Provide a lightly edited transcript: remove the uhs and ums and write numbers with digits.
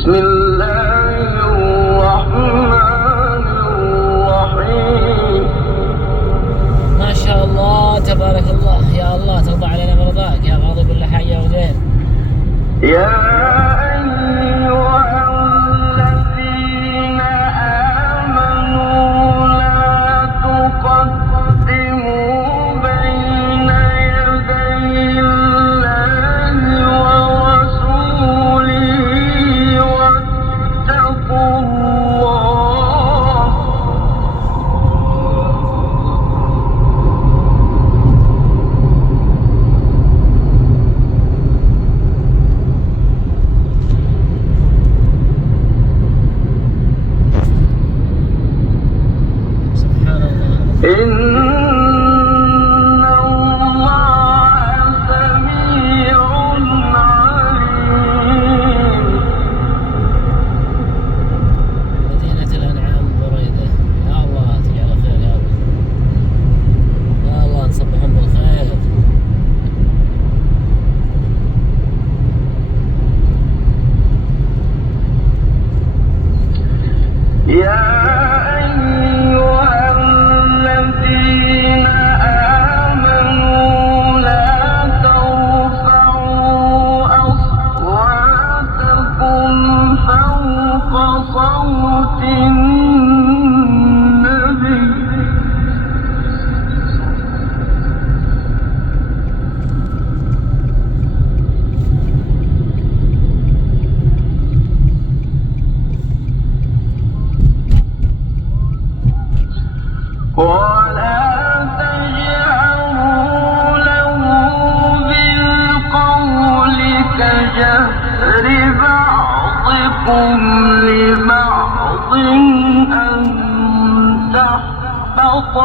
بسم الله الرحمن الرحيم. ما شاء الله تبارك الله. يا الله ترضى علينا برضاك يا راضي كل حاجة وزين. يا أيها الذين آمنوا لا تقدموا بين يدي الله ورسوله واتقوا الله. سبحان الله. إن الله سميع عليم. مدينة الأنعام بريدة. يا الله تجعل خير يا رب. يا الله نصبحهم بالخير. يا أيها الذين آمنوا لا ترفعوا أصواتكم فوق صوت النبي ولا تجهروا له بالقول كجهر بعضكم لبعض أن تحبط